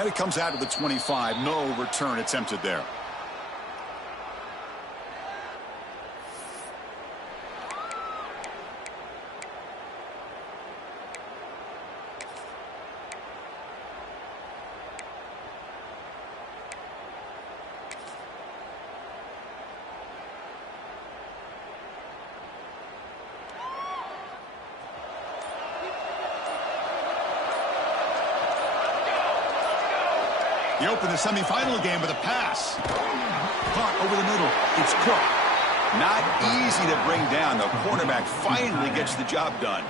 And it comes out to the 25. No return attempted there. He opened the semifinal game with a pass. Caught over the middle. It's Cook. Not easy to bring down. The quarterback finally gets the job done.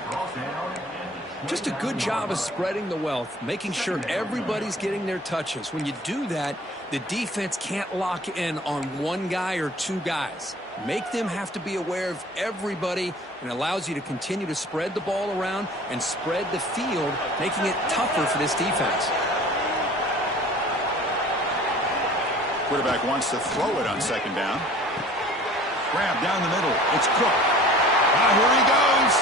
Just a good job of spreading the wealth, making sure everybody's getting their touches. When you do that, the defense can't lock in on one guy or two guys. Make them have to be aware of everybody, and allows you to continue to spread the ball around and spread the field, making it tougher for this defense. Quarterback wants to throw it on second down. Grab down the middle. It's Cook. Here he goes.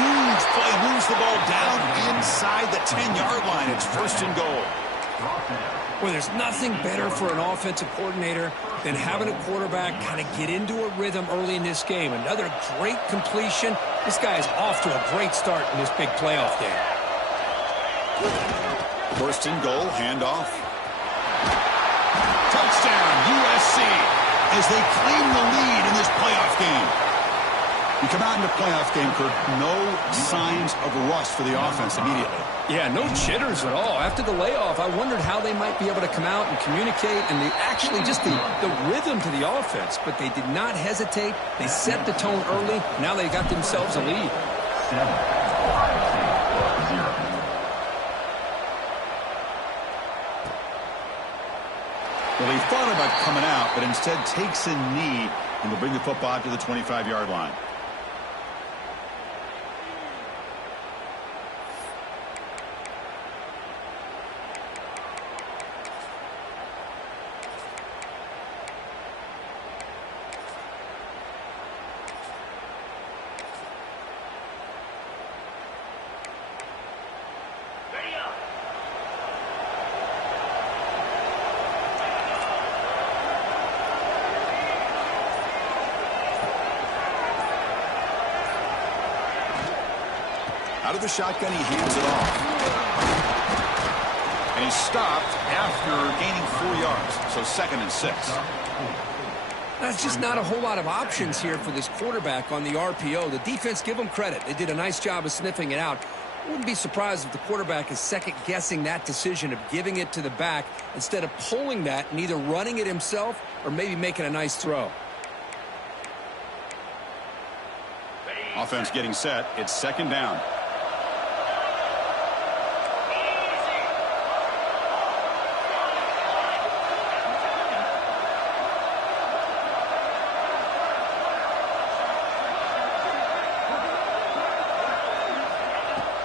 Huge play. Moves the ball down inside the 10-yard line. It's first and goal. Well, there's nothing better for an offensive coordinator than having a quarterback kind of get into a rhythm early in this game. Another great completion. This guy is off to a great start in this big playoff game. First and goal. Handoff. Touchdown, USC, as they claim the lead in this playoff game. You come out in the playoff game, Kirk, no signs of rust for the offense immediately. Yeah, no jitters at all. After the layoff, I wondered how they might be able to come out and communicate, and actually just the rhythm to the offense. But they did not hesitate. They set the tone early. Now they got themselves a lead. Well, he thought about coming out, but instead takes a knee and will bring the football to the 25-yard line. Out of the shotgun, he hands it off. And he's stopped after gaining 4 yards. So 2nd and 6. That's just not a whole lot of options here for this quarterback on the RPO. The defense, give them credit. They did a nice job of sniffing it out. Wouldn't be surprised if the quarterback is second-guessing that decision of giving it to the back instead of pulling that and either running it himself or maybe making a nice throw. Offense getting set. It's 2nd down.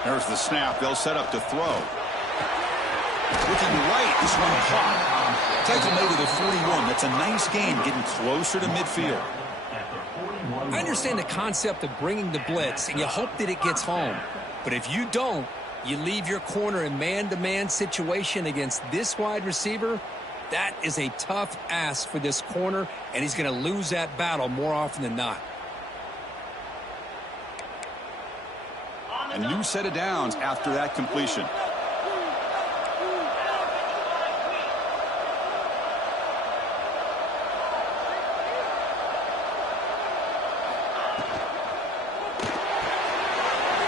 There's the snap. They'll set up to throw. Looking right. This one caught. Tackle made to the 41. That's a nice gain, getting closer to midfield. I understand the concept of bringing the blitz, and you hope that it gets home. But if you don't, you leave your corner in man-to-man situation against this wide receiver. That is a tough ask for this corner, and he's going to lose that battle more often than not. A new set of downs after that completion.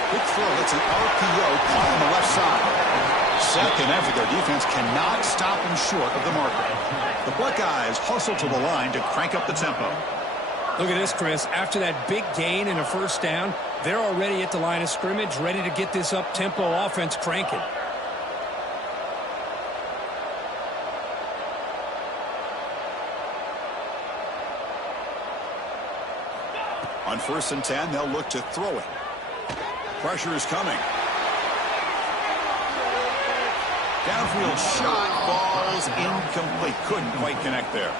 Quick throw. It's an RPO caught on the left side. Second effort. Their defense cannot stop them short of the marker. The Buckeyes hustle to the line to crank up the tempo. Look at this, Chris. After that big gain and a first down, they're already at the line of scrimmage, ready to get this up-tempo offense cranking. On 1st and 10, they'll look to throw it. Pressure is coming. Downfield shot falls incomplete. Couldn't quite connect there.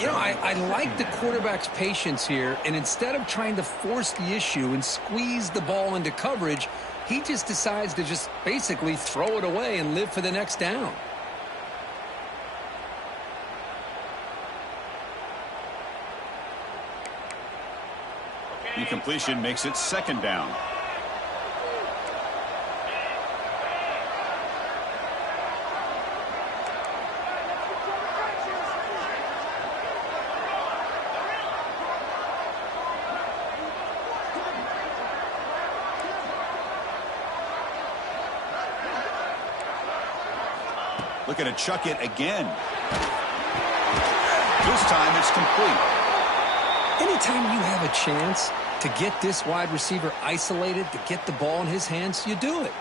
You know, I like the quarterback's patience here, and instead of trying to force the issue and squeeze the ball into coverage, he just decides to just basically throw it away and live for the next down. Incompletion makes it second down. Looking to chuck it again. This time it's complete. Anytime you have a chance to get this wide receiver isolated, to get the ball in his hands, you do it.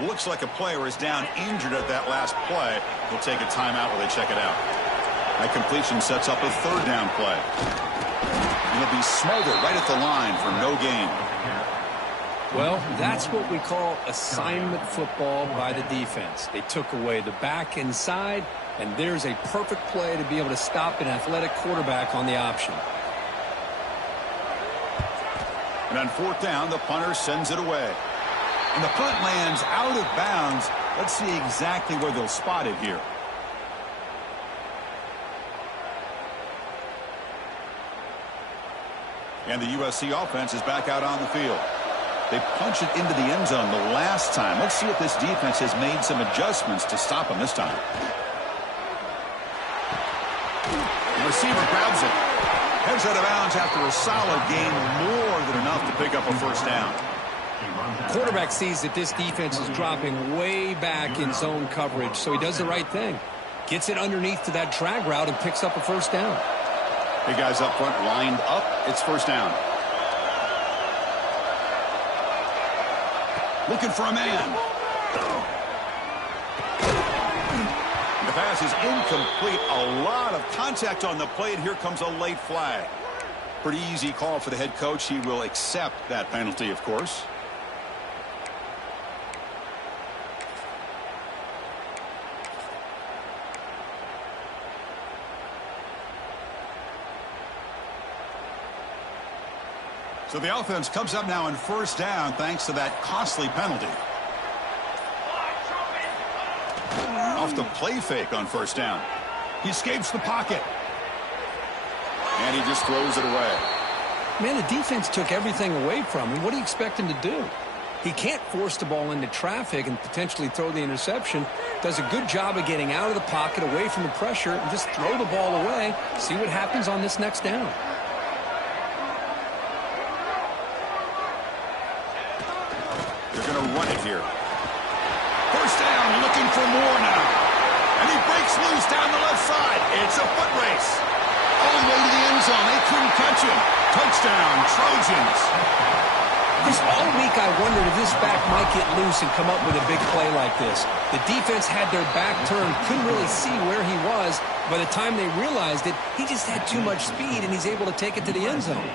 Looks like a player is down injured at that last play. They'll take a timeout while they check it out. That completion sets up a third down play. And he'll be smothered right at the line for no gain. Well, that's what we call assignment football by the defense. They took away the back inside, and there's a perfect play to be able to stop an athletic quarterback on the option. And on fourth down, the punter sends it away. And the punt lands out of bounds. Let's see exactly where they'll spot it here. And the USC offense is back out on the field. They punch it into the end zone the last time. Let's see if this defense has made some adjustments to stop them this time. The receiver grabs it. Heads out of bounds after a solid gain, more than enough to pick up a first down. Quarterback sees that this defense is dropping way back in zone coverage, so he does the right thing. Gets it underneath to that drag route and picks up a first down. Big guys up front lined up. It's first down. Looking for a man. The pass is incomplete. A lot of contact on the play, and here comes a late flag. Pretty easy call for the head coach. He will accept that penalty, of course. So the offense comes up now in first down thanks to that costly penalty. Off the play fake on first down. He escapes the pocket. And he just throws it away. Man, the defense took everything away from him. What do you expect him to do? He can't force the ball into traffic and potentially throw the interception. Does a good job of getting out of the pocket, away from the pressure, and just throw the ball away. See what happens on this next down. They're going to run it here. First down, looking for more now. And he breaks loose down the left side. It's a foot race. All the way to the end zone. They couldn't catch him. Touchdown, Trojans. This all week I wondered if this back might get loose and come up with a big play like this. The defense had their back turned, couldn't really see where he was. By the time they realized it, he just had too much speed, and he's able to take it to the end zone.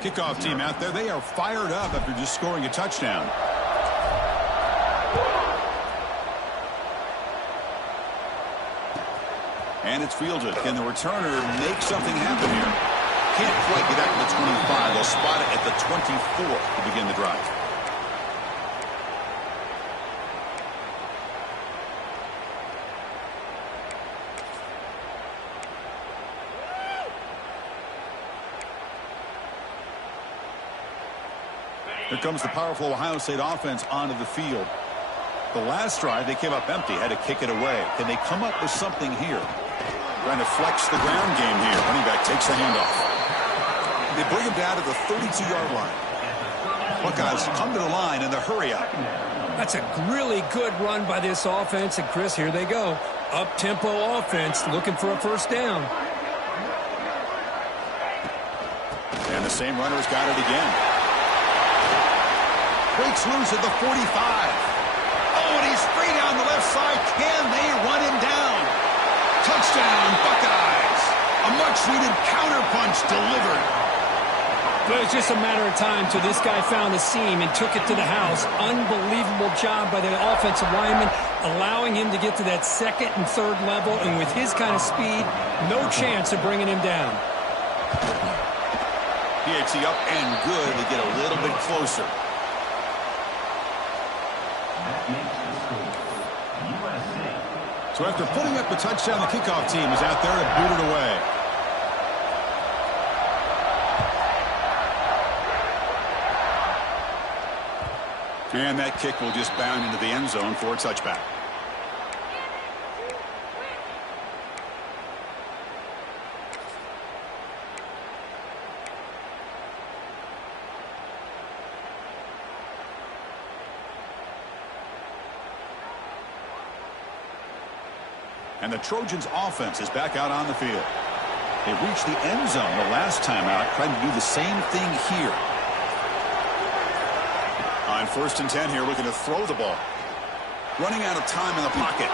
Kickoff team out there, they are fired up after just scoring a touchdown. And it's fielded. Can the returner make something happen here? Can't quite get out to the 25. They'll spot it at the 24 to begin the drive. Here comes the powerful Ohio State offense onto the field. The last drive, they came up empty, had to kick it away. Can they come up with something here? Trying to flex the ground game here. Running back takes the handoff. They bring him down to the 32-yard line. Buckeyes come to the line in the hurry up. That's a really good run by this offense. And, Chris, here they go. Up-tempo offense looking for a first down. And the same runner's got it again. Breaks loose at the 45. Oh, and he's straight down the left side. Can they run him down? Touchdown, Buckeyes. A much-needed counterpunch delivered. Well, it's just a matter of time till this guy found the seam and took it to the house. Unbelievable job by the offensive lineman, allowing him to get to that second and third level, and with his kind of speed, no chance of bringing him down. PAT up and good to get a little bit closer. So after putting up the touchdown, the kickoff team is out there to boot it away. And that kick will just bound into the end zone for a touchback. And the Trojans' offense is back out on the field. They reached the end zone the last time out, trying to do the same thing here. On 1st and 10 here, looking to throw the ball. Running out of time in the pocket.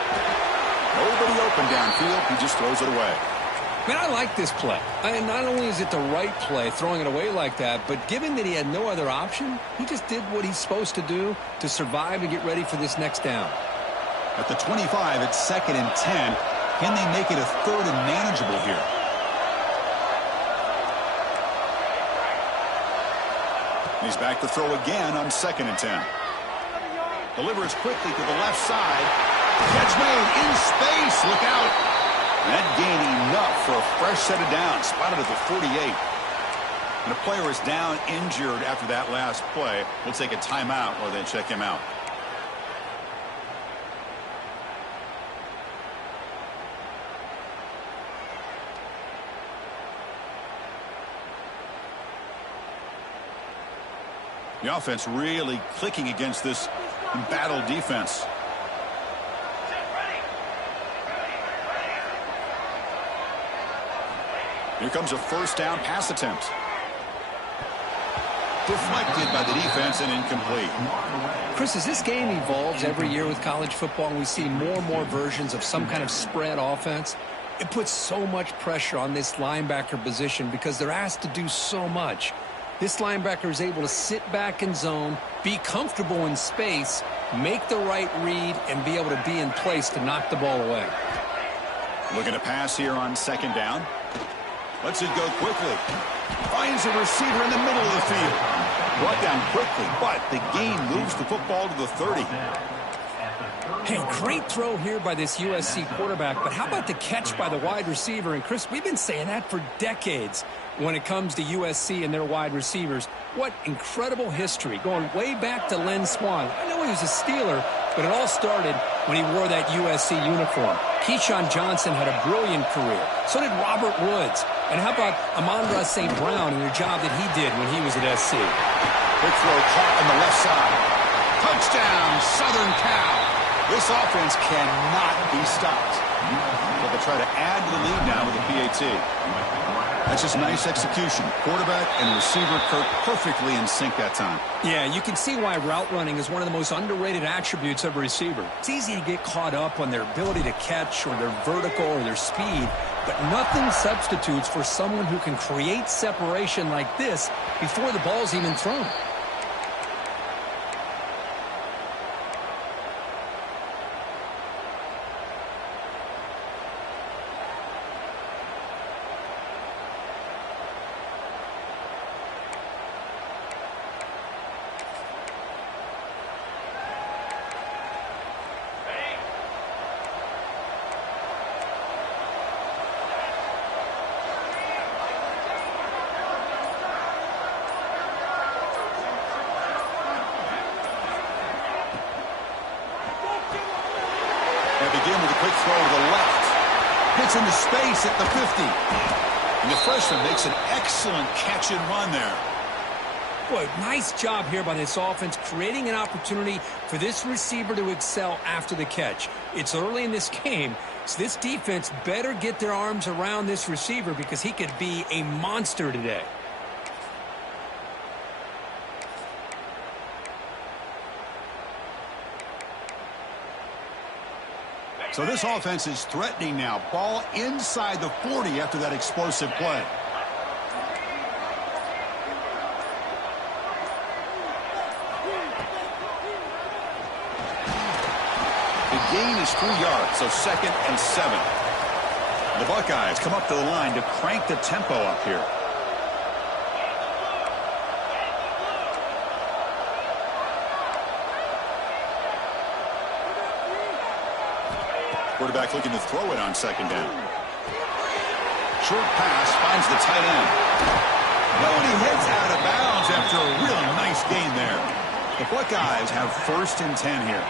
Nobody open downfield. He just throws it away. Man, I like this play. And not only is it the right play, throwing it away like that, but given that he had no other option, he just did what he's supposed to do to survive and get ready for this next down. At the 25, it's 2nd and 10. Can they make it a 3rd and manageable here? He's back to throw again on 2nd and 10. Delivers quickly to the left side. Catch made in space. Look out. That gain enough for a fresh set of downs. Spotted at the 48. And the player is down injured after that last play. We'll take a timeout or then check him out. The offense really clicking against this embattled defense. Here comes a 1st down pass attempt. Deflected by the defense and incomplete. Chris, as this game evolves every year with college football and we see more and more versions of some kind of spread offense, it puts so much pressure on this linebacker position because they're asked to do so much. This linebacker is able to sit back in zone, be comfortable in space, make the right read, and be able to be in place to knock the ball away. Looking to pass here on 2nd down. Lets it go quickly. Finds a receiver in the middle of the field. Brought down quickly, but the gain moves the football to the 30. Hey, great throw here by this USC quarterback, but how about the catch by the wide receiver? And, Chris, we've been saying that for decades when it comes to USC and their wide receivers. What incredible history, going way back to Len Swan. I know he was a Steeler, but it all started when he wore that USC uniform. Keyshawn Johnson had a brilliant career. So did Robert Woods. And how about Amon-Ra St. Brown and the job that he did when he was at SC? Big throw caught on the left side. Touchdown, Southern Cal. This offense cannot be stopped. But they'll try to add to the lead now with a PAT. That's just nice execution. Quarterback and receiver Kirk perfectly in sync that time. Yeah, you can see why route running is one of the most underrated attributes of a receiver. It's easy to get caught up on their ability to catch or their vertical or their speed, but nothing substitutes for someone who can create separation like this before the ball's even thrown. Begin with a quick throw to the left. Hits into space at the 50. And the freshman makes an excellent catch and run there. Boy, nice job here by this offense, creating an opportunity for this receiver to excel after the catch. It's early in this game, so this defense better get their arms around this receiver because he could be a monster today. So this offense is threatening now. Ball inside the 40 after that explosive play. gain is 3 yards, so 2nd and 7. The Buckeyes come up to the line to crank the tempo up here. Quarterback looking to throw it on 2nd down. Short pass finds the tight end. No, and he heads out of bounds after a really nice gain there. The Buckeyes have 1st and 10 here.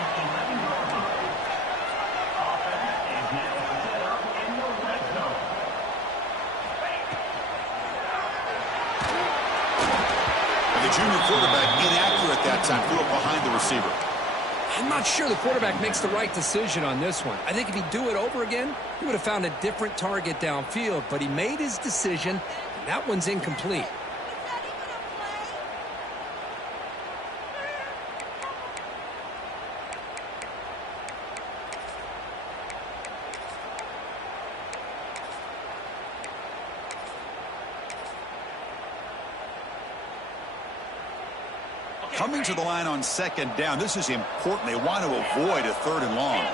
And the junior quarterback inaccurate that time, threw it behind the receiver. I'm not sure the quarterback makes the right decision on this one. I think if he'd do it over again, he would have found a different target downfield, but he made his decision, and that one's incomplete. Coming to the line on 2nd down, this is important. They want to avoid a 3rd and long.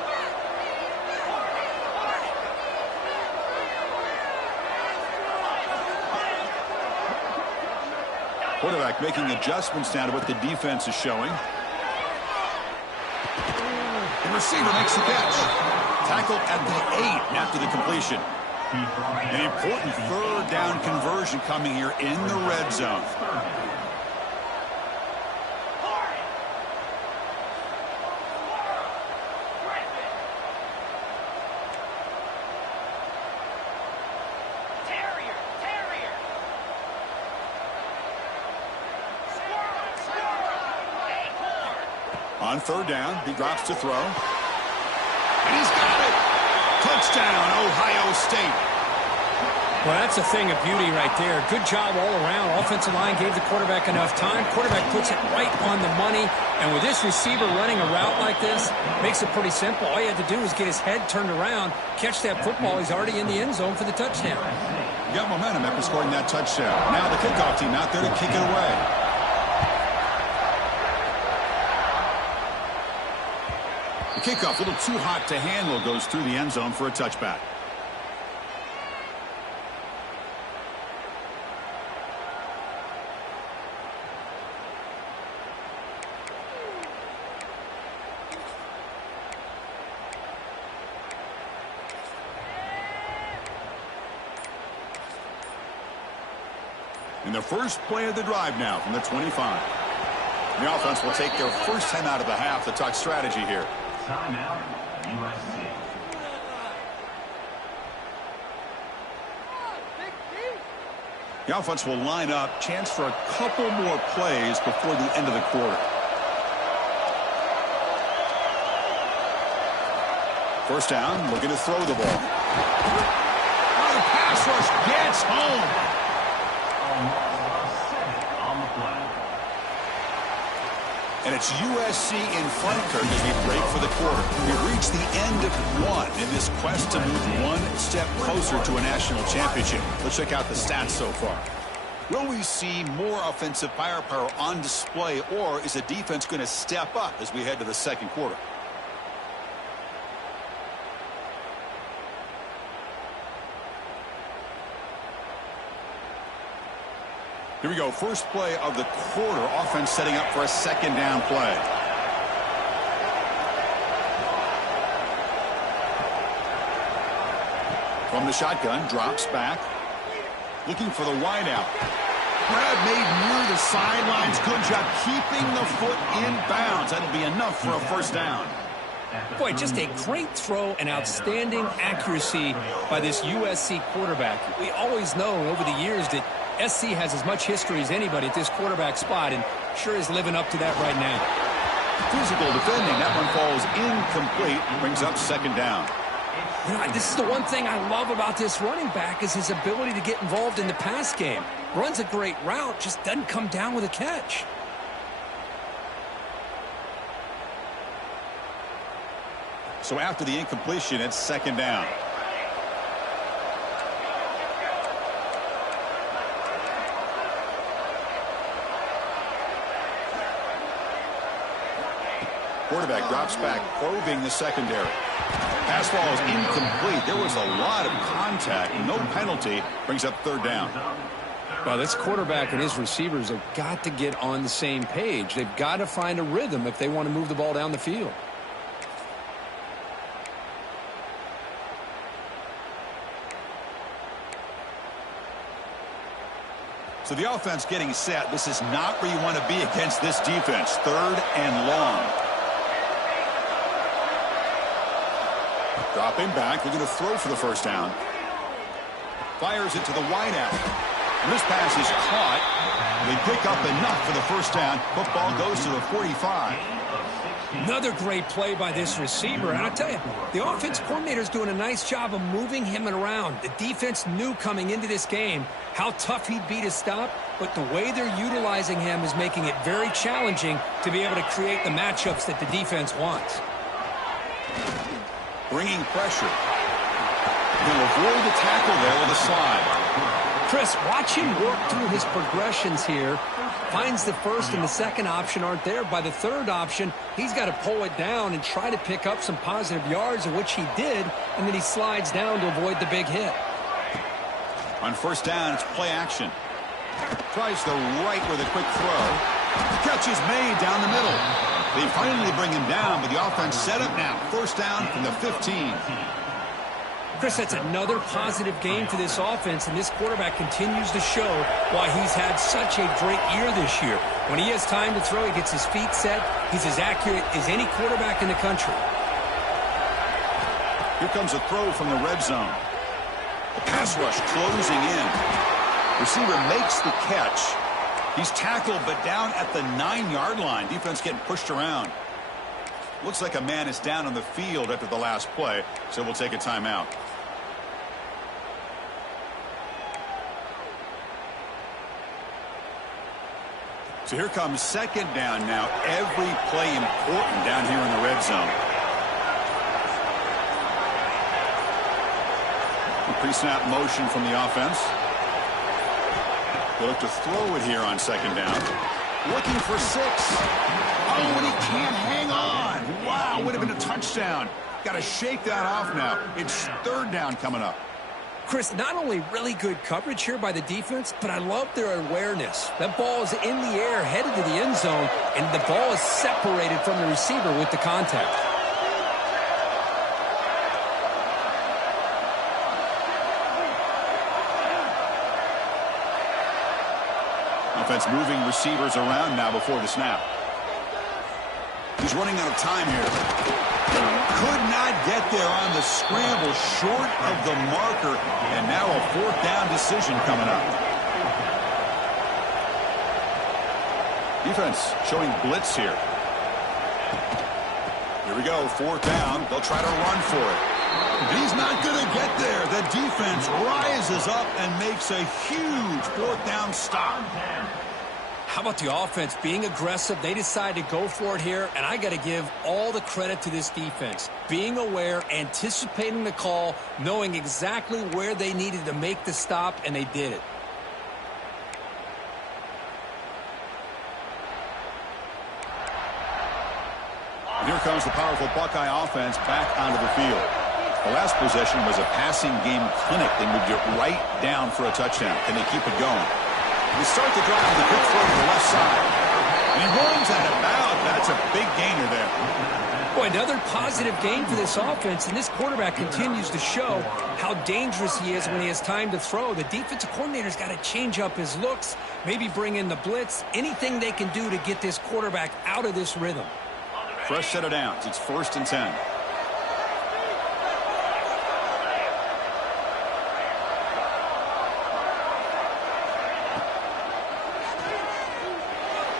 Quarterback making adjustments now to what the defense is showing. The receiver makes the catch. Tackled at the 8 after the completion. An important 3rd down conversion coming here in the red zone. On 3rd down, he drops to throw. And he's got it! Touchdown, Ohio State. Well, that's a thing of beauty right there. Good job all around. Offensive line gave the quarterback enough time. Quarterback puts it right on the money. And with this receiver running a route like this, makes it pretty simple. All he had to do was get his head turned around, catch that football. He's already in the end zone for the touchdown. You got momentum after scoring that touchdown. Now the kickoff team out there to kick it away. The kickoff, a little too hot to handle, goes through the end zone for a touchback. And the first play of the drive now from the 25. The offense will take their first time out of the half to talk strategy here. Timeout, USC. The offense will line up. Chance for a couple more plays before the end of the quarter. First down, looking to throw the ball. Oh, the pass rush gets home. And it's USC in front, Kirk, as we break for the quarter. We've reached the end of one in this quest to move one step closer to a national championship. Let's check out the stats so far. Will we see more offensive firepower on display, or is the defense going to step up as we head to the second quarter? Here we go. First play of the quarter. Offense setting up for a second down play. From the shotgun, drops back. Looking for the wideout. Grab made near the sidelines. Good job keeping the foot in bounds. That'll be enough for a first down. Boy, just a great throw and outstanding accuracy by this USC quarterback. We always know over the years that SC has as much history as anybody at this quarterback spot, and sure is living up to that right now. Physical defending. That one falls incomplete. Brings up second down. You know, this is the one thing I love about this running back is his ability to get involved in the pass game. Runs a great route, just doesn't come down with a catch. So after the incompletion, it's second down. Quarterback drops back, probing the secondary. Pass ball is incomplete. There was a lot of contact. No penalty. Brings up third down. Well, this quarterback and his receivers have got to get on the same page. They've got to find a rhythm if they want to move the ball down the field. So the offense getting set. This is not where you want to be against this defense. Third and long. Dropping back. They're going to throw for the first down. Fires it to the wideout. And this pass is caught. They pick up enough for the first down. Football goes to the 45. Another great play by this receiver. And I'll tell you, the offense coordinator's doing a nice job of moving him around. The defense knew coming into this game how tough he'd be to stop, but the way they're utilizing him is making it very challenging to be able to create the matchups that the defense wants. Bringing pressure. He'll avoid the tackle there with a slide. Chris, watch him work through his progressions here. Finds the first and the second option aren't there. By the third option, he's got to pull it down and try to pick up some positive yards, of which he did, and then he slides down to avoid the big hit. On first down, it's play action. Tries the right with a quick throw. Catch is made down the middle. They finally bring him down, but the offense set up now. First down from the 15. Chris, that's another positive game for this offense, and this quarterback continues to show why he's had such a great year this year. When he has time to throw, he gets his feet set. He's as accurate as any quarterback in the country. Here comes a throw from the red zone. The pass rush closing in. Receiver makes the catch. He's tackled, but down at the 9-yard line. Defense getting pushed around. Looks like a man is down on the field after the last play, so we'll take a timeout. So here comes second down now. Every play important down here in the red zone. Pre-snap motion from the offense. They'll look to throw it here on second down. Looking for 6. Oh, and he can't hang on. Wow, would have been a touchdown. Got to shake that off now. It's third down coming up. Chris, not only really good coverage here by the defense, but I love their awareness. That ball is in the air, headed to the end zone, and the ball is separated from the receiver with the contact. Offense moving receivers around now before the snap. He's running out of time here. Could not get there on the scramble, short of the marker, and now a fourth down decision coming up. Defense showing blitz here. Here we go, fourth down. They'll try to run for it. He's not going to get there. The defense rises up and makes a huge fourth down stop. How about the offense being aggressive? They decide to go for it here, and I got to give all the credit to this defense. Being aware, anticipating the call, knowing exactly where they needed to make the stop, and they did it. Here comes the powerful Buckeye offense back onto the field. The last possession was a passing game clinic. They moved it right down for a touchdown. Can they keep it going? They start the drive with a quick throw to the left side. And he runs out of bounds. That's a big gainer there. Boy, another positive game for this offense, and this quarterback continues to show how dangerous he is when he has time to throw. The defensive coordinator's got to change up his looks, maybe bring in the blitz, anything they can do to get this quarterback out of this rhythm. Fresh set of downs. It's 1st and 10.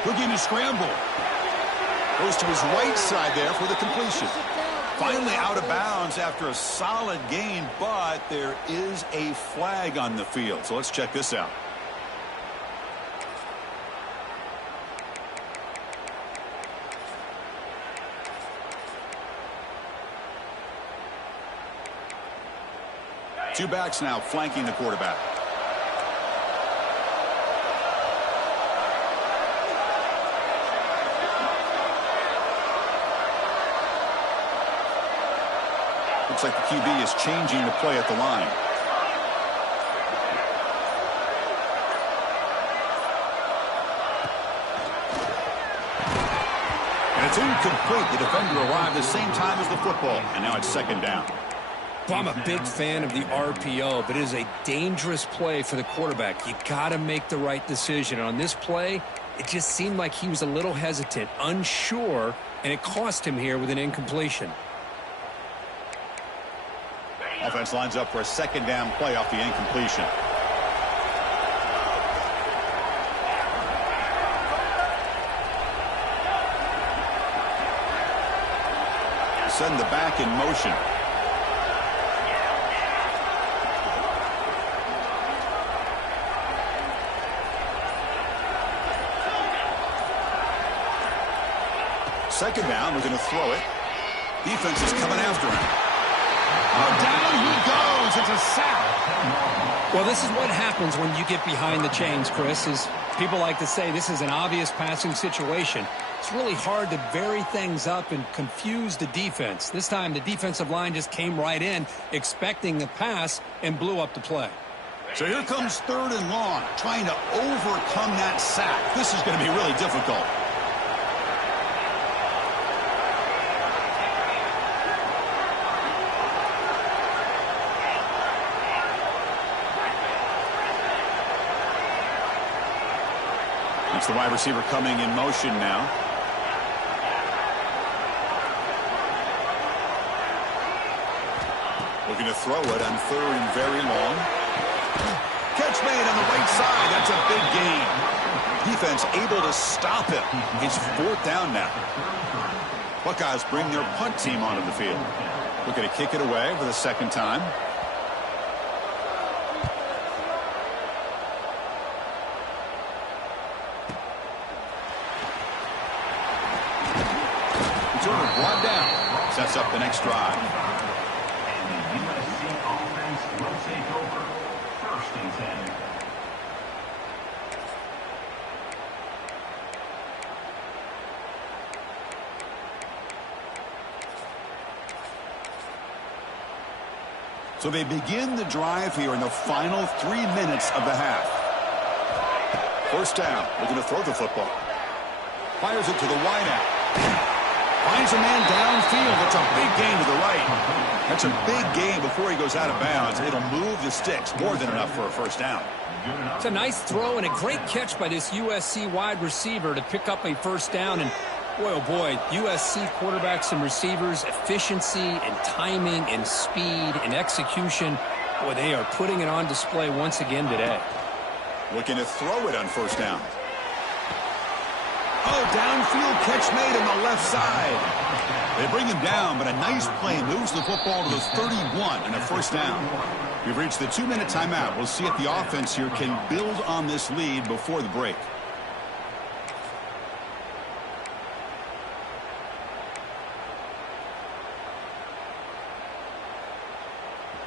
Looking to scramble. Goes to his right side there for the completion. Finally out of bounds after a solid gain, but there is a flag on the field. So let's check this out. Two backs now flanking the quarterback. Looks like the QB is changing the play at the line. And it's incomplete. The defender arrived the same time as the football, and now it's second down. Well, I'm a big fan of the RPO, but it is a dangerous play for the quarterback. You got to make the right decision. On this play, it just seemed like he was a little hesitant, unsure, and it cost him here with an incompletion. Offense lines up for a second down play off the incompletion. Send the back in motion. Second down, we're going to throw it. Defense is coming after him. Oh, down he goes. It's a sack. Well, this is what happens when you get behind the chains, Chris, is people like to say this is an obvious passing situation. It's really hard to vary things up and confuse the defense. This time the defensive line just came right in expecting the pass and blew up the play. So here comes third and long, trying to overcome that sack. This is going to be really difficult. It's the wide receiver coming in motion now. Looking to throw it on third and very long. Catch made on the right side. That's a big gain. Defense able to stop him. It's fourth down now. Buckeyes bring their punt team onto the field. Looking to kick it away for the second time. Brought down. Sets up the next drive. And the USC offense will take over. First and 10. So they begin the drive here in the final 3 minutes of the half. First down. We're going to throw the football. Fires it to the wideout. Finds a man downfield. That's a big gain to the right. That's a big gain before he goes out of bounds. It'll move the sticks. More than enough for a first down. It's a nice throw and a great catch by this USC wide receiver to pick up a first down. And boy, oh boy, USC quarterbacks and receivers, efficiency and timing and speed and execution. Boy, they are putting it on display once again today. Looking to throw it on first down. Oh, downfield catch made on the left side. They bring him down, but a nice play moves the football to the 31 and a first down. We've reached the 2-minute timeout. We'll see if the offense here can build on this lead before the break.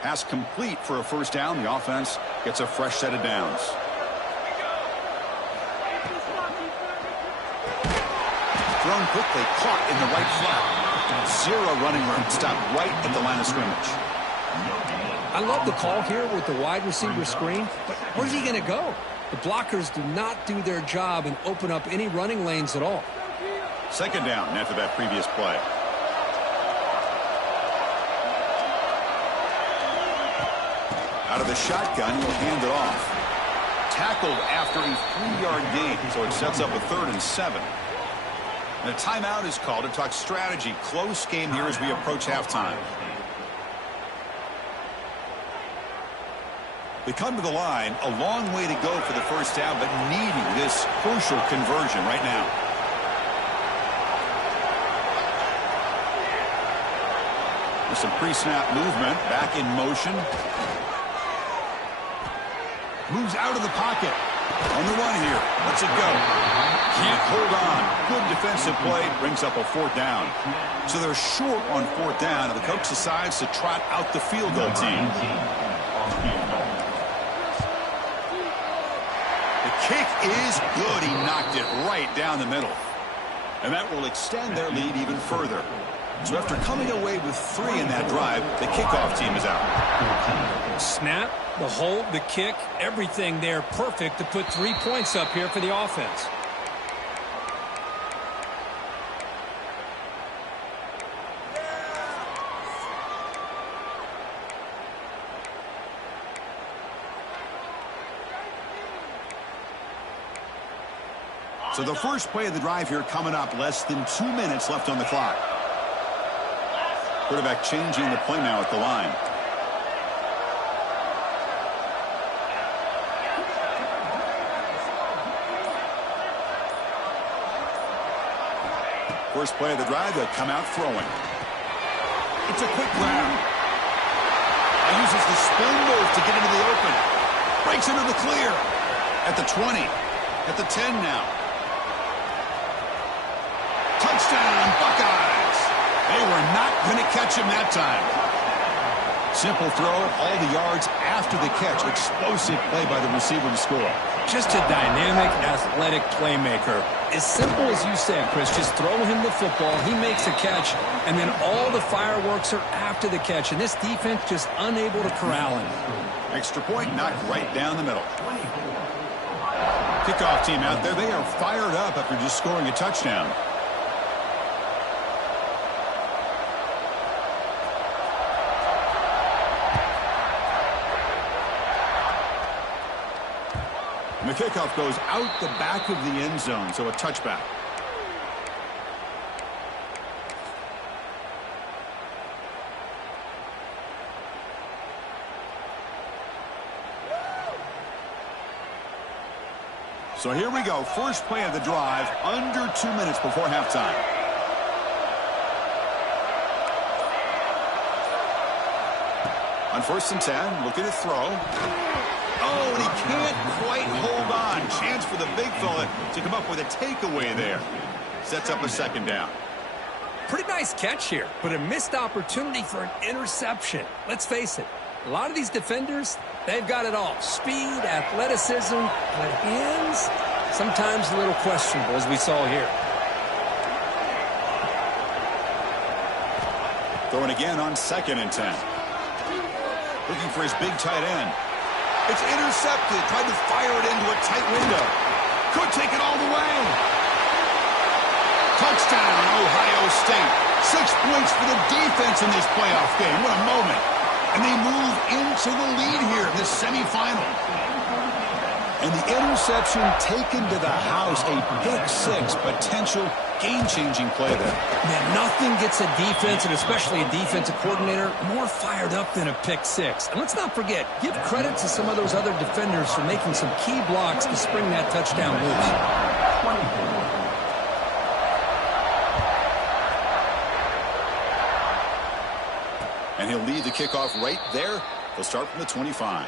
Pass complete for a first down. The offense gets a fresh set of downs. Thrown quickly, caught in the right flat. Zero running room. Stopped right at the line of scrimmage. I love the call here with the wide receiver screen, but where's he going to go? The blockers do not do their job and open up any running lanes at all. Second down after that previous play. Out of the shotgun, he'll hand it off. Tackled after a 3-yard gain, so it sets up a 3rd and 7. And a timeout is called to talk strategy. Close game here as we approach halftime. They come to the line, a long way to go for the first down, but needing this crucial conversion right now. With some pre-snap movement, back in motion. Moves out of the pocket. On the run here. Lets it go. Can't hold on. Good defensive play. Brings up a 4th down. So they're short on 4th down, and the coach decides to trot out the field goal team. The kick is good. He knocked it right down the middle. And that will extend their lead even further. So after coming away with 3 in that drive, the kickoff team is out. Snap, the hold, the kick, everything there perfect to put 3 points up here for the offense. So the first play of the drive here coming up, less than 2 minutes left on the clock. Quarterback changing the play now at the line. First play of the drive, they'll come out throwing. It's a quick grab. Uses the spin move to get into the open. Breaks into the clear. At the 20. At the 10 now. Touchdown, Buckeyes. They were not going to catch him that time. Simple throw, all the yards after the catch. Explosive play by the receiver to score. Just a dynamic, athletic playmaker. As simple as you said, Chris, just throw him the football, he makes a catch, and then all the fireworks are after the catch, and this defense just unable to corral him. Extra point knocked right down the middle. Kickoff team out there, they are fired up after just scoring a touchdown. And the kickoff goes out the back of the end zone, so a touchback. So here we go. First play of the drive, under 2 minutes before halftime. On 1st and 10, looking to throw. Oh, and he can't quite hold on. Chance for the big fella to come up with a takeaway there. Sets up a 2nd down. Pretty nice catch here, but a missed opportunity for an interception. Let's face it, a lot of these defenders, they've got it all. Speed, athleticism, but hands, sometimes a little questionable, as we saw here. Throwing again on 2nd and 10. Looking for his big tight end. It's intercepted. Tried to fire it into a tight window. Could take it all the way. Touchdown, Ohio State. 6 points for the defense in this playoff game. What a moment. And they move into the lead here in this semifinal. And the interception taken to the house. A pick 6, potential game-changing play there. Yeah, nothing gets a defense, and especially a defensive coordinator, more fired up than a pick 6. And let's not forget, give credit to some of those other defenders for making some key blocks to spring that touchdown loose. And he'll lead the kickoff right there. He'll start from the 25.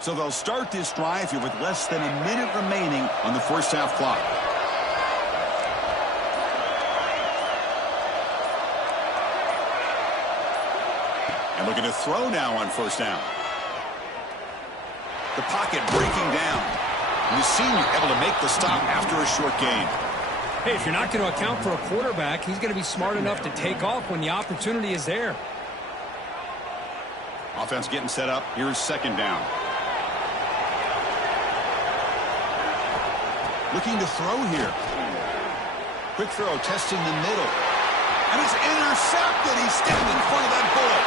So they'll start this drive here with less than a minute remaining on the first half clock. And looking to throw now on 1st down. The pocket breaking down. And the senior able to make the stop after a short gain. Hey, if you're not going to account for a quarterback, he's going to be smart enough to take off when the opportunity is there. Offense getting set up. Here's 2nd down. Looking to throw here. Quick throw, testing the middle. And it's intercepted. He's stepped in front of that bullet.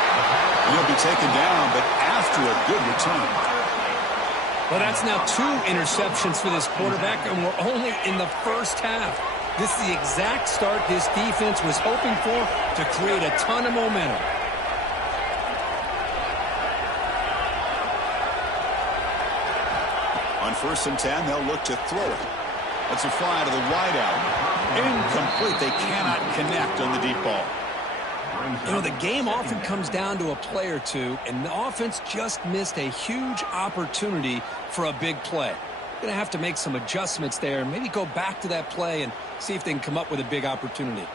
He'll be taken down, but after a good return. Well, that's now 2 interceptions for this quarterback, and we're only in the first half. This is the exact start this defense was hoping for to create a ton of momentum. On 1st and 10, they'll look to throw it. That's a fly to the wideout. Incomplete. They cannot connect on the deep ball. You know, the game often comes down to a play or two, and the offense just missed a huge opportunity for a big play. Going to have to make some adjustments there, maybe go back to that play and see if they can come up with a big opportunity.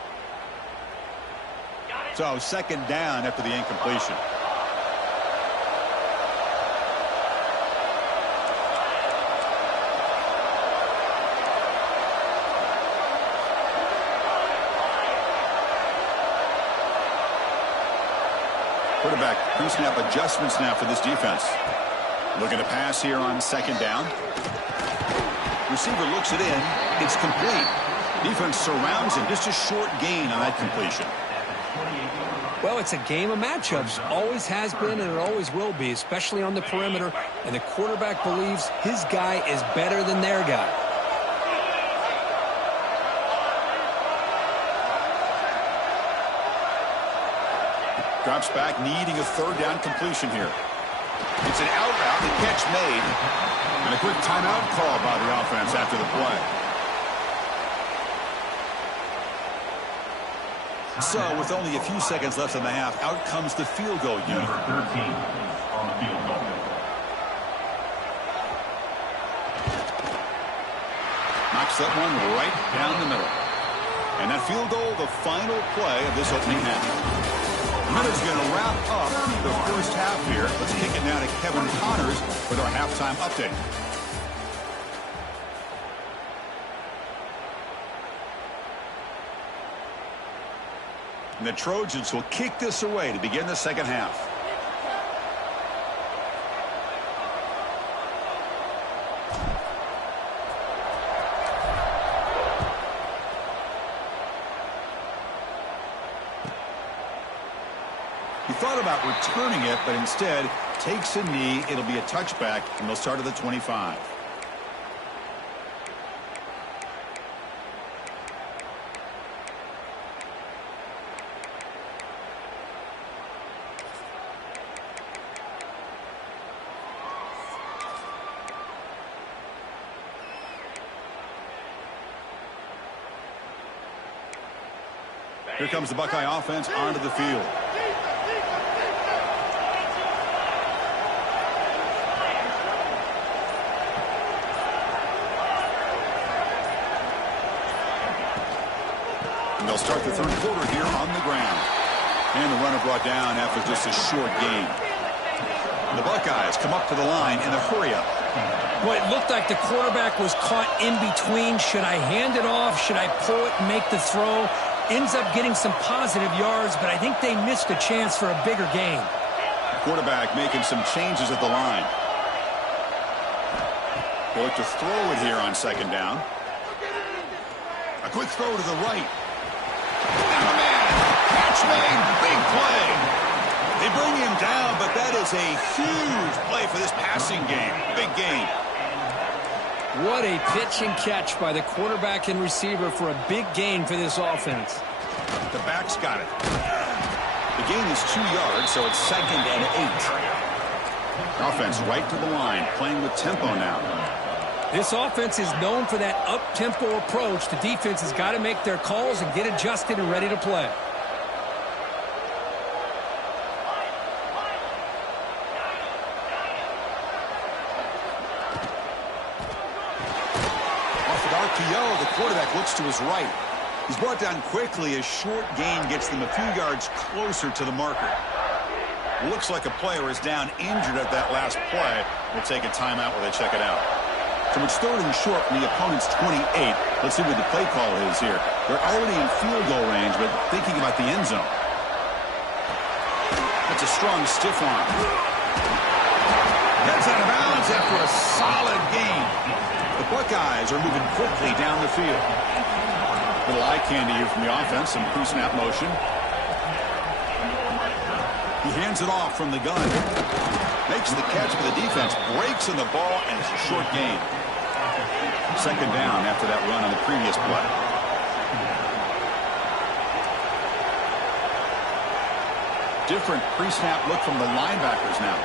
So second down after the incompletion. Quarterback pre-snap adjustments now for this defense. Looking to pass here on second down. Receiver looks it in. It's complete. Defense surrounds him. Just a short gain on that completion. Well, it's a game of matchups. Always has been and it always will be, especially on the perimeter. And the quarterback believes his guy is better than their guy. Drops back, needing a third down completion here. It's an out route, the catch made. And a quick timeout call by the offense after the play. So, with only a few seconds left in the half, out comes the field goal unit. Number 13 on the field goal. Knocks that one right down the middle. And that field goal, the final play of this opening half. Miller's going to wrap up the first half here. Let's kick it now to Kevin Connors with our halftime update. And the Trojans will kick this away to begin the second half. He thought about returning it, but instead takes a knee. It'll be a touchback, and they'll start at the 25. Here comes the Buckeye offense onto the field. And they'll start the third quarter here on the ground. And the runner brought down after just a short gain. The Buckeyes come up to the line in a hurry-up. Well, it looked like the quarterback was caught in between. Should I hand it off? Should I pull it and make the throw? Ends up getting some positive yards, but I think they missed a chance for a bigger gain. Quarterback making some changes at the line. They look to throw it here on second down. A quick throw to the right. And a man, catch made, big play. They bring him down, but that is a huge play for this passing game. Big gain. What a pitch and catch by the quarterback and receiver for a big gain for this offense. The back's got it. The gain is 2 yards, so it's 2nd and 8. Offense right to the line, playing with tempo now. This offense is known for that up-tempo approach. The defense has got to make their calls and get adjusted and ready to play. The quarterback looks to his right. He's brought down quickly. A short gain gets them a few yards closer to the marker. Looks like a player is down injured at that last play. We'll take a timeout while they check it out. So it's 3rd and short from the opponent's 28. Let's see what the play call is here. They're already in field goal range, but thinking about the end zone. That's a strong stiff arm. Gets out of bounds after a solid gain. The Buckeyes are moving quickly down the field. Little eye candy here from the offense, some pre-snap motion. He hands it off from the gun. Makes the catch for the defense, breaks in the ball, and it's a short gain. 2nd down after that run on the previous play. Different pre-snap look from the linebackers now.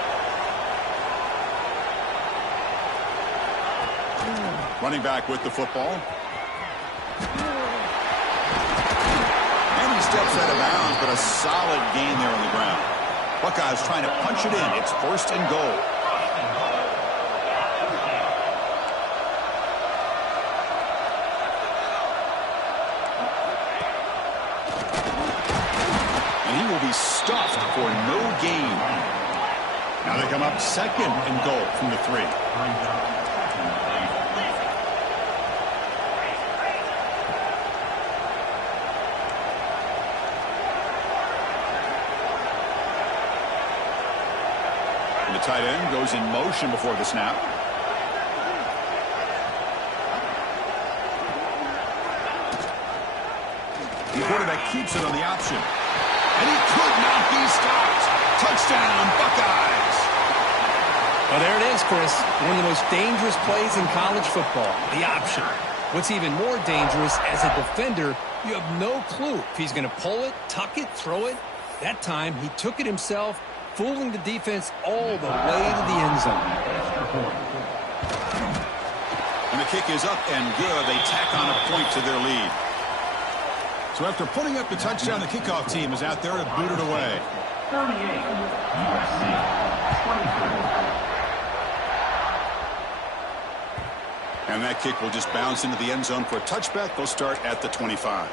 Running back with the football. And he steps out of bounds, but a solid gain there on the ground. Buckeyes trying to punch it in. It's 1st and goal. And he stuffed for no gain. Now they come up second and goal from the 3. And the tight end goes in motion before the snap. The quarterback keeps it on the option. And he could not be stopped. Touchdown, Buckeyes. Well, there it is, Chris. One of the most dangerous plays in college football, the option. What's even more dangerous, as a defender, you have no clue if he's going to pull it, tuck it, throw it. That time, he took it himself, fooling the defense all the way to the end zone. And the kick is up and good. They tack on a point to their lead. So after putting up the touchdown, the kickoff team is out there to boot it away. 38, USC, 23. And that kick will just bounce into the end zone for a touchback. They'll start at the 25.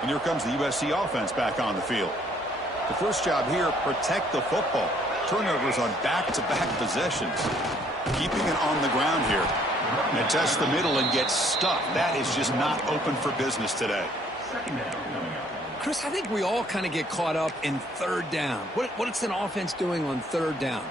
And here comes the USC offense back on the field. The first job here, protect the football. Turnovers on back-to-back possessions. Keeping it on the ground here. And test the middle and get stuffed. That is just not open for business today. Chris, I think we all kind of get caught up in third down. What's an offense doing on third down?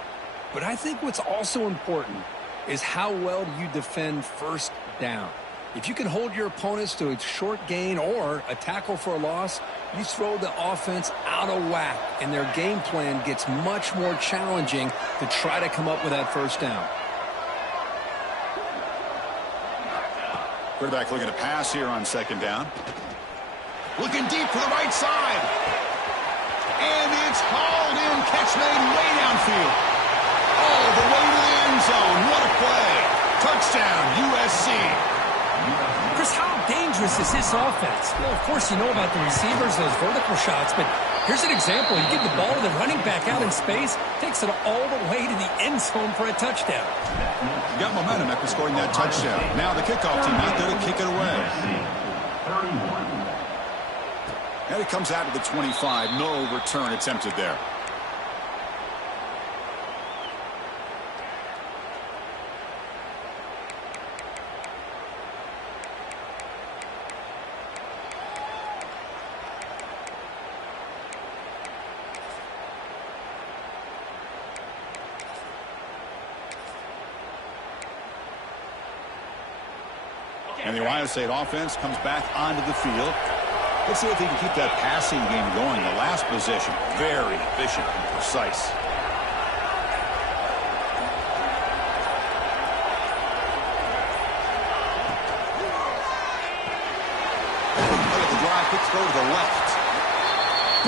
But I think what's also important is how well do you defend first down. If you can hold your opponents to a short gain or a tackle for a loss, you throw the offense out of whack, and their game plan gets much more challenging to try to come up with that first down. Quarterback looking to pass here on second down. Looking deep for the right side. And it's hauled in. Catch made way downfield. All the way to the end zone. What a play. Touchdown, USC. Chris, how dangerous is this offense? Well, of course, you know about the receivers, those vertical shots, but here's an example. You give the ball to the running back out in space, takes it all the way to the end zone for a touchdown. You got momentum after scoring that touchdown. Now the kickoff team out there to kick it away. And it comes out to the 25. No return attempted there. And the Ohio State offense comes back onto the field. Let's see if he can keep that passing game going. The last possession, very efficient and precise. Look at the drive, quick throw to the left.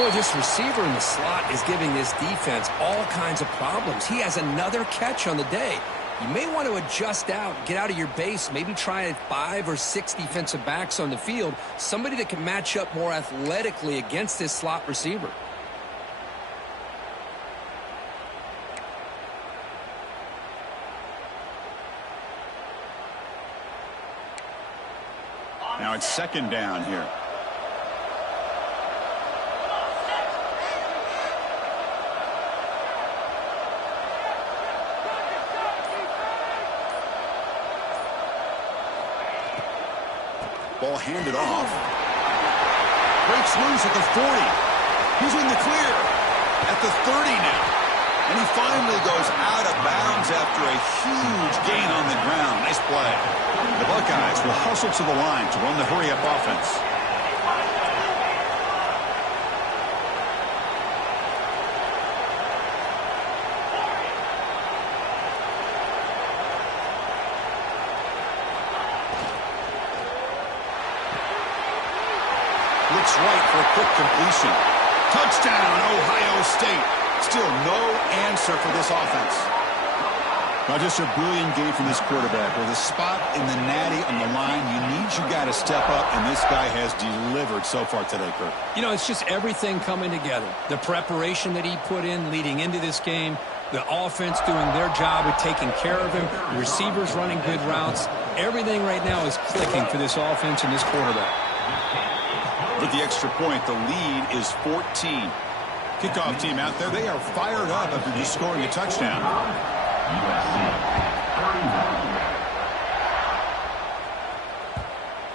Boy, this receiver in the slot is giving this defense all kinds of problems. He has another catch on the day. You may want to adjust out, get out of your base, maybe try 5 or 6 defensive backs on the field, somebody that can match up more athletically against this slot receiver. Now it's second down here. Ball handed off. Breaks loose at the 40. He's in the clear at the 30 now. And he finally goes out of bounds after a huge gain on the ground. Nice play. The Buckeyes will hustle to the line to run the hurry-up offense. Looks right for a quick completion. Touchdown, Ohio State. Still no answer for this offense. Now just a brilliant game from this quarterback. With a spot in the natty on the line, you got to step up, and this guy has delivered so far today, Kurt. You know, it's just everything coming together. The preparation that he put in leading into this game, The offense doing their job of taking care of him. The receivers running good routes. Everything right now is clicking for this offense and this quarterback. With the extra point, the lead is 14. Kickoff team out there, they are fired up after just scoring a touchdown.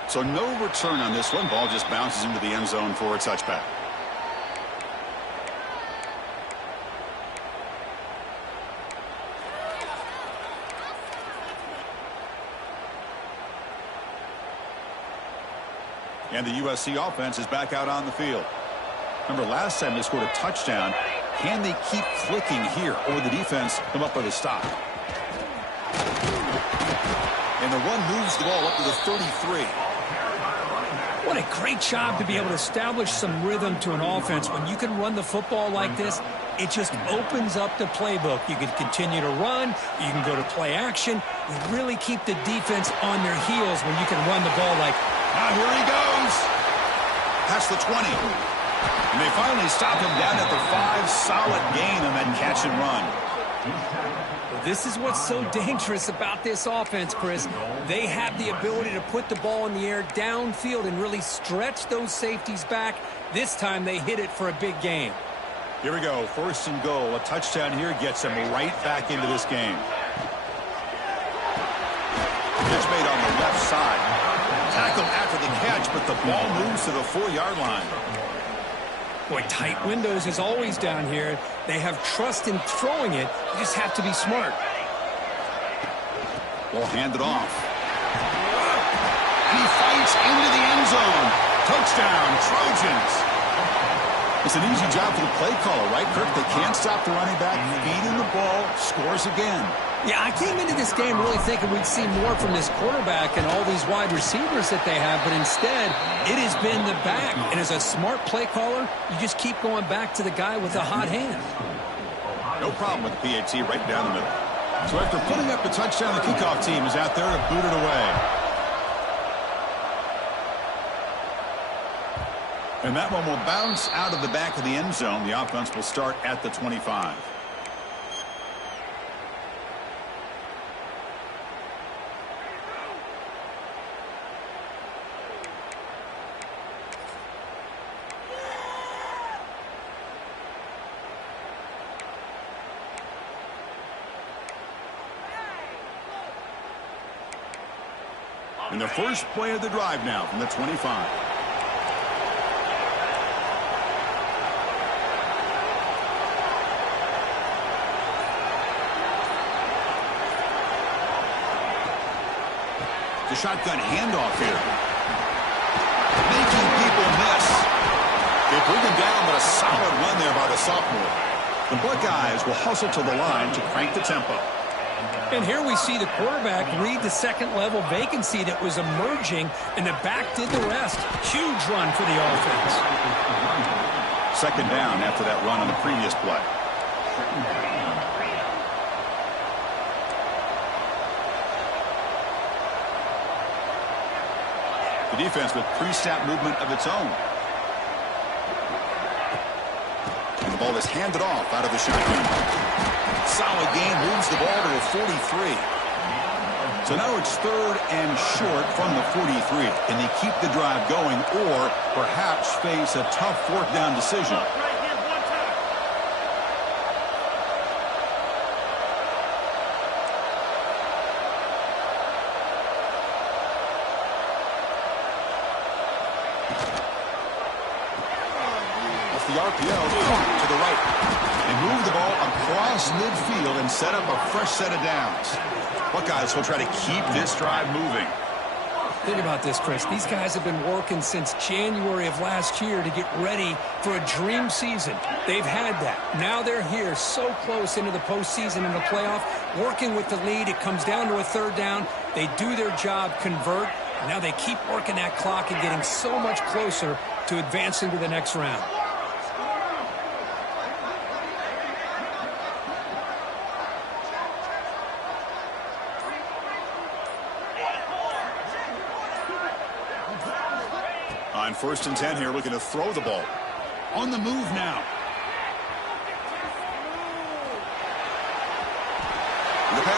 So no return on this one. Ball just bounces into the end zone for a touchback. And the USC offense is back out on the field. Remember, last time they scored a touchdown. Can they keep clicking here, or will the defense come up with a stop? And the run moves the ball up to the 33. What a great job to be able to establish some rhythm to an offense. When you can run the football like this, it just opens up the playbook. You can continue to run. You can go to play action. You really keep the defense on their heels when you can run the ball like. Now here he goes. Past the 20. And they finally stop him down at the 5. Solid gain on that catch and run. Well, this is what's so dangerous about this offense, Chris. They have the ability to put the ball in the air downfield and really stretch those safeties back. This time they hit it for a big gain. Here we go. 1st and goal. A touchdown here gets them right back into this game. Catch made on the left side. Tackled after the catch, but the ball moves to the 4-yard line. Boy, tight windows is always down here. They have trust in throwing it. You just have to be smart. Ball handed off. And he fights into the end zone. Touchdown, Trojans. It's an easy job for the play caller, right, Kirk? They can't stop the running back. Feeding the ball, scores again. Yeah, I came into this game really thinking we'd see more from this quarterback and all these wide receivers that they have, but instead, it has been the back. And as a smart play caller, you just keep going back to the guy with the hot hand. No problem with the PAT right down the middle. So after putting up the touchdown, the kickoff team is out there to boot it away. And that one will bounce out of the back of the end zone. The offense will start at the 25. And the first play of the drive now from the 25. The shotgun handoff here. Making people miss. They bring him down, but a solid run there by the sophomore. The Buckeyes will hustle to the line to crank the tempo. And here we see the quarterback read the second-level vacancy that was emerging, and the back did the rest. Huge run for the offense. 2nd down after that run on the previous play. The defense with pre-snap movement of its own. And the ball is handed off out of the shotgun. Solid gain, moves the ball to the 43. So now it's 3rd and short from the 43. Can they keep the drive going or perhaps face a tough 4th down decision? Off the RPO to the right. They move the ball across midfield and set up a fresh set of downs. Buckeyes will try to keep this drive moving. Think about this, Chris. These guys have been working since January of last year to get ready for a dream season. They've had that. Now they're here so close into the postseason and the playoff, working with the lead. It comes down to a 3rd down. They do their job, convert. And now they keep working that clock and getting so much closer to advancing to the next round. On 1st and 10 here, looking to throw the ball. On the move now.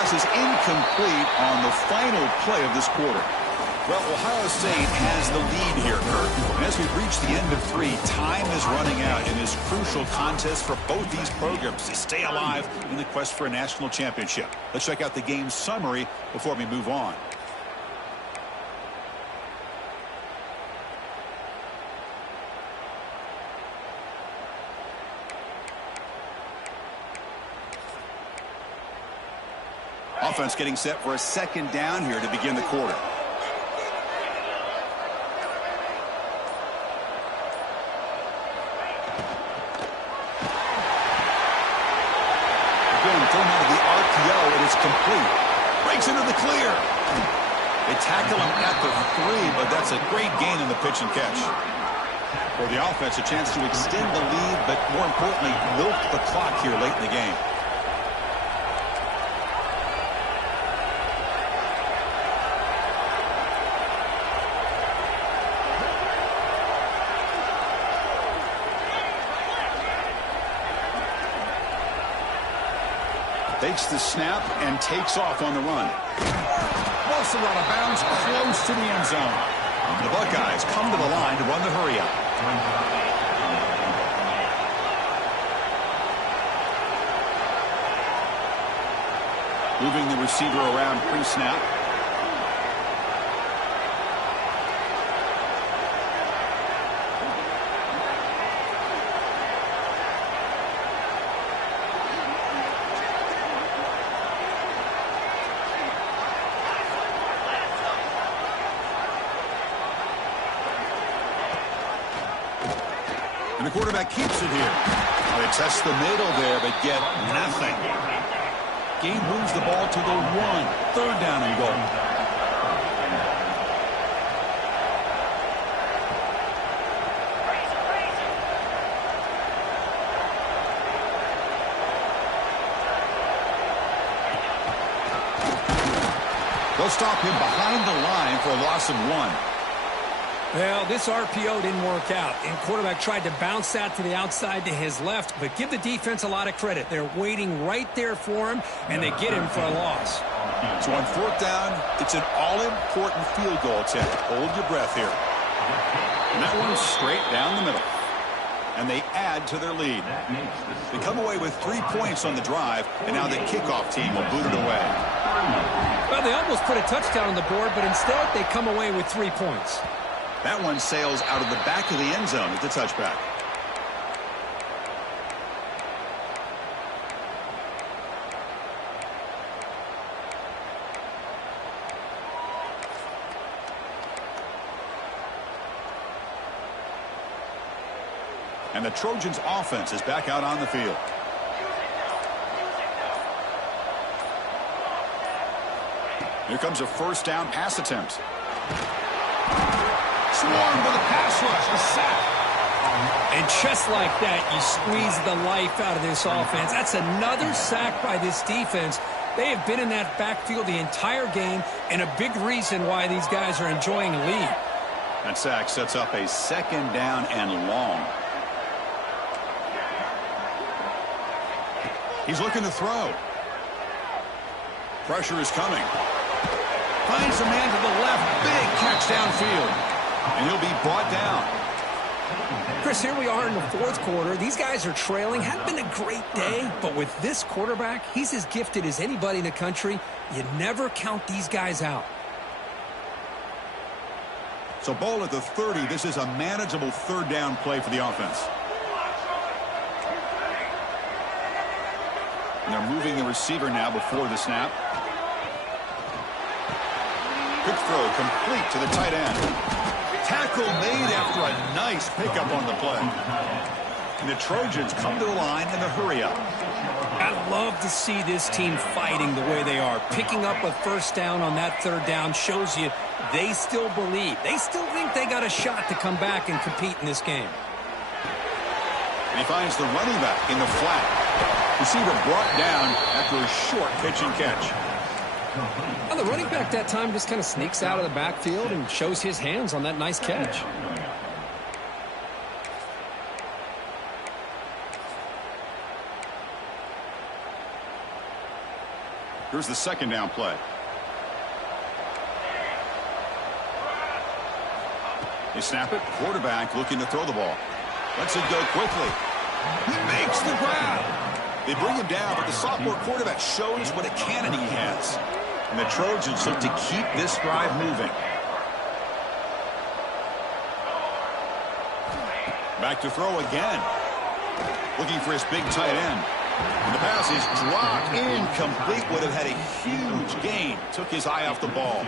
pass is incomplete on the final play of this quarter. Well, Ohio State has the lead here, Kurt. And as we reach the end of 3, time is running out in this crucial contest for both these programs to stay alive in the quest for a national championship. Let's check out the game summary before we move on. Offense getting set for a second down here to begin the quarter. Thrown out of the RPO, and it's complete. Breaks into the clear. They tackle him at the 3, but that's a great gain in the pitch and catch. For the offense, a chance to extend the lead, but more importantly, milk the clock here late in the game. Takes the snap and takes off on the run. Also out of bounds, close to the end zone. The Buckeyes come to the line to run the hurry-up. Moving the receiver around pre-snap. And the quarterback keeps it here. They test the middle there, but get nothing. Game moves the ball to the 1. 3rd down and goal. They'll stop him behind the line for a loss of 1. Well, this RPO didn't work out, and quarterback tried to bounce that to the outside to his left, but give the defense a lot of credit. They're waiting right there for him, and they get him for a loss. So on 4th down, it's an all-important field goal attempt. Hold your breath here. And that one's straight down the middle. And they add to their lead. They come away with 3 points on the drive, and now the kickoff team will boot it away. Well, they almost put a touchdown on the board, but instead they come away with 3 points. That one sails out of the back of the end zone at the touchback. And the Trojans' offense is back out on the field. Here comes a 1st down pass attempt. Swarmed with a pass rush, a sack. And just like that, you squeeze the life out of this offense. That's another sack by this defense. They have been in that backfield the entire game, and a big reason why these guys are enjoying a lead. That sack sets up a 2nd down and long. He's looking to throw. Pressure is coming. Finds a man to the left. Big catch downfield. And he'll be brought down. Chris, here we are in the 4th quarter. These guys are trailing. Hadn't been a great day, but with this quarterback, he's as gifted as anybody in the country. You never count these guys out. So ball at the 30. This is a manageable 3rd down play for the offense. And they're moving the receiver now before the snap. Quick throw complete to the tight end. Tackle made after a nice pickup on the play. And the Trojans come to the line in the hurry-up. I love to see this team fighting the way they are. Picking up a 1st down on that 3rd down shows you they still believe. They still think they got a shot to come back and compete in this game. And he finds the running back in the flat. Receiver brought down after a short pitch and catch. Well, the running back that time just kind of sneaks out of the backfield and shows his hands on that nice catch. Here's the second down play. They snap it. Quarterback looking to throw the ball. Lets it go quickly. He makes the grab. They bring him down, but the sophomore quarterback shows what a cannon he has. And the Trojans look to keep this drive moving. Back to throw again. Looking for his big tight end. And the pass is dropped. Incomplete. Would have had a huge gain. Took his eye off the ball.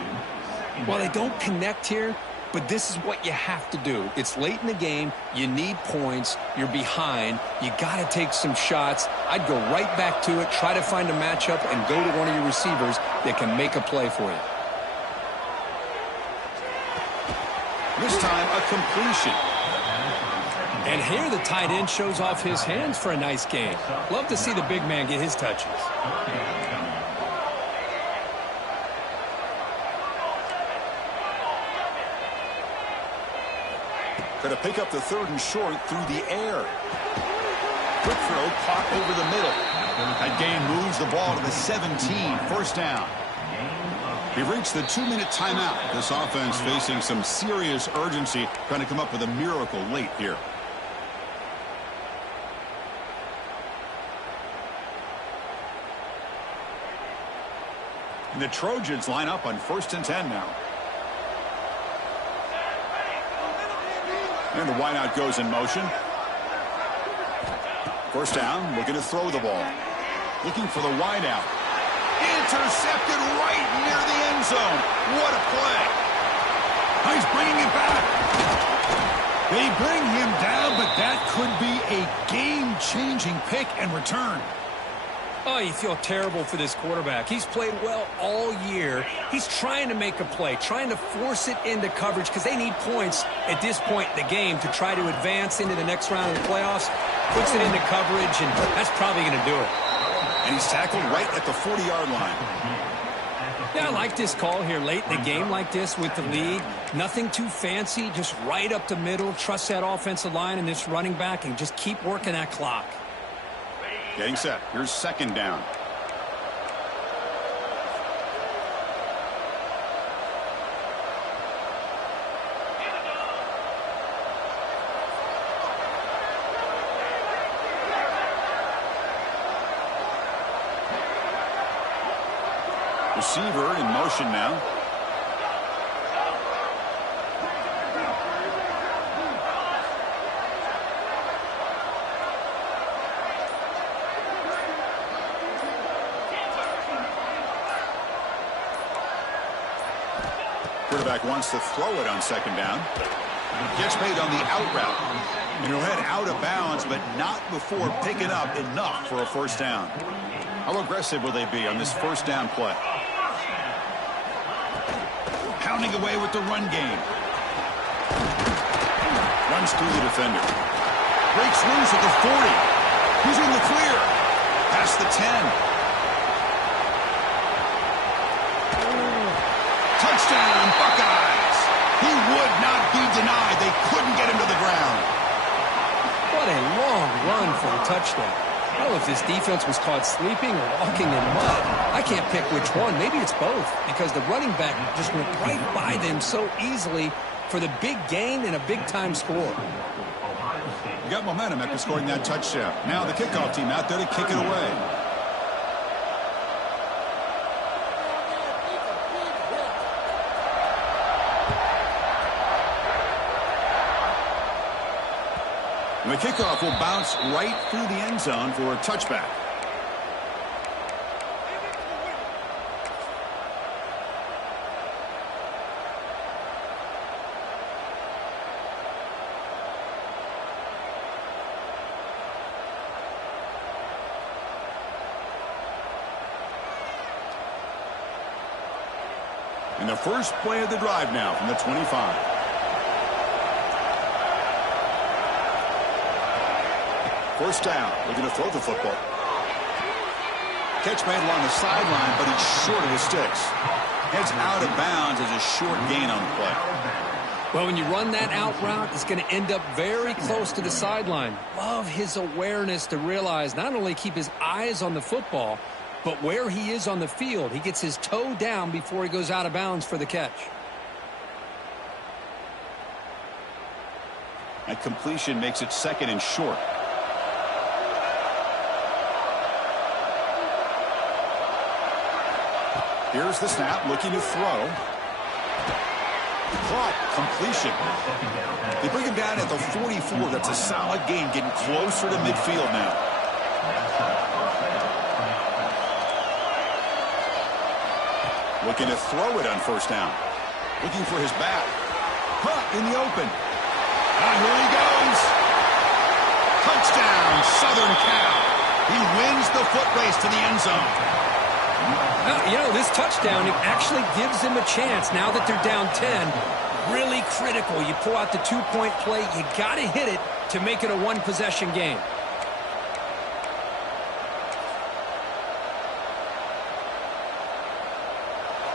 Well, they don't connect here, but this is what you have to do. It's late in the game. You need points. You're behind. You got to take some shots. I'd go right back to it, try to find a matchup, and go to one of your receivers that can make a play for you. This time, a completion. And here the tight end shows off his hands for a nice gain. Love to see the big man get his touches. Going to pick up the third and short through the air. Quick throw, caught over the middle. That gain moves the ball to the 17, first down. We've reached the 2-minute timeout. This offense facing some serious urgency, trying to come up with a miracle late here. And the Trojans line up on 1st and 10 now. And the wideout goes in motion. First down, looking to throw the ball. Looking for the wideout. Intercepted right near the end zone. What a play. He's bringing it back. They bring him down, but that could be a game-changing pick and return. Oh, you feel terrible for this quarterback. He's played well all year. He's trying to make a play, trying to force it into coverage because they need points at this point in the game to try to advance into the next round of the playoffs. Puts it into coverage, and that's probably going to do it. And he's tackled right at the 40-yard line. Yeah, I like this call here late in the game like this with the lead. Nothing too fancy, just right up the middle. Trust that offensive line and this running back and just keep working that clock. Getting set. Here's second down. Receiver in motion now. Quarterback wants to throw it on second down. Gets made on the out route. And he'll head out of bounds, but not before picking up enough for a first down. How aggressive will they be on this first down play? Pounding away with the run game. Runs through the defender. Breaks loose at the 40. He's in the clear. Past the 10. Touchdown, Buckeyes. He would not be denied. They couldn't get him to the ground. What a long run for a touchdown. I don't know if this defense was caught sleeping or walking in mud. I can't pick which one. Maybe it's both because the running back just went right by them so easily for the big gain and a big-time score. You got momentum after scoring that touchdown. Now the kickoff team out there to kick it away. And the kickoff will bounce right through the end zone for a touchback. And the first play of the drive now from the 25. First down, looking to throw the football. Catch made along the sideline, but he's short of his sticks. Heads out of bounds as a short gain on the play. Well, when you run that out route, it's going to end up very close to the sideline. Love his awareness to realize not only keep his eyes on the football, but where he is on the field, he gets his toe down before he goes out of bounds for the catch. That completion makes it 2nd and short. Here's the snap, looking to throw. Caught, completion. They bring him down at the 44. That's a solid gain, getting closer to midfield now. Looking to throw it on 1st down. Looking for his back. Caught in the open. Here he goes. Touchdown, Southern Cal. He wins the foot race to the end zone. You know, this touchdown, it actually gives them a chance now that they're down 10. Really critical. You pull out the 2-point play. You got to hit it to make it a 1-possession game.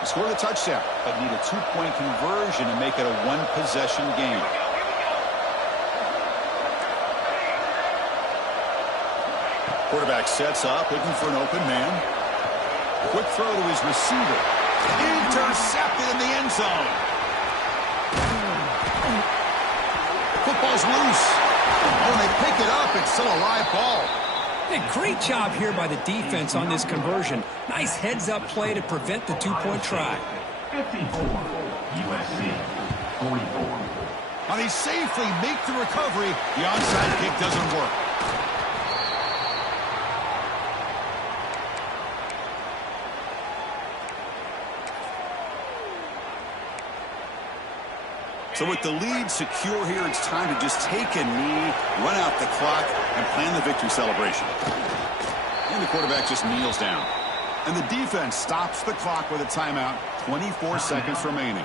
Score the touchdown, but need a 2-point conversion to make it a 1-possession game. Quarterback sets up, looking for an open man. Quick throw to his receiver. Intercepted in the end zone. Football's loose. Oh, they pick it up. It's still a live ball. Hey, great job here by the defense on this conversion. Nice heads-up play to prevent the 2-point try. 54, USC, 44. How they safely make the recovery. The onside kick doesn't work. So with the lead secure here, it's time to just take a knee, run out the clock, and plan the victory celebration. And the quarterback just kneels down. And the defense stops the clock with a timeout, 24 seconds remaining.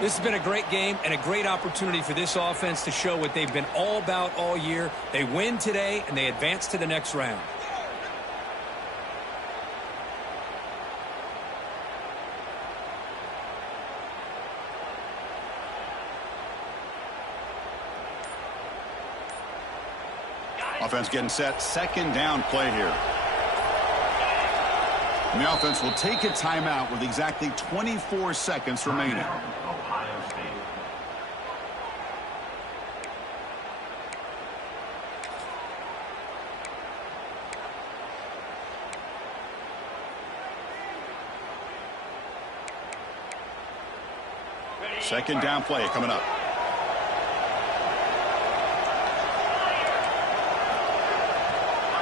This has been a great game and a great opportunity for this offense to show what they've been all about all year. They win today, and they advance to the next round. Offense getting set. 2nd down play here. And the offense will take a timeout with exactly 24 seconds remaining. Ohio State. Second down play coming up.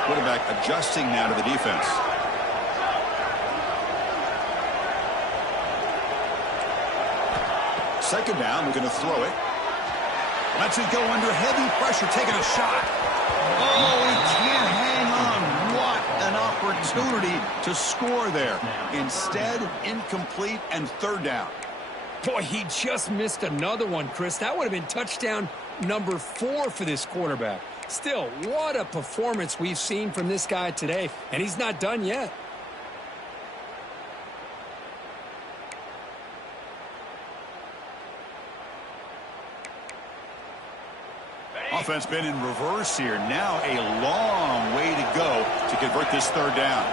Quarterback adjusting now to the defense. Second down, we're going to throw it. Lets it go under heavy pressure, taking a shot. Oh, he can't hang on. What an opportunity to score there. Instead, incomplete and 3rd down. Boy, he just missed another one, Chris. That would have been touchdown number 4 for this quarterback. Still, what a performance we've seen from this guy today, and he's not done yet. Offense been in reverse here. Now a long way to go to convert this 3rd down.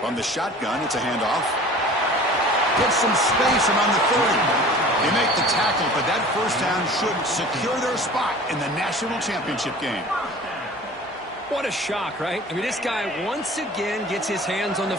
From the shotgun, it's a handoff. Gets some space around the 30. They make the tackle, but that 1st down should secure their spot in the national championship game. What a shock, right? I mean, this guy once again gets his hands on the football.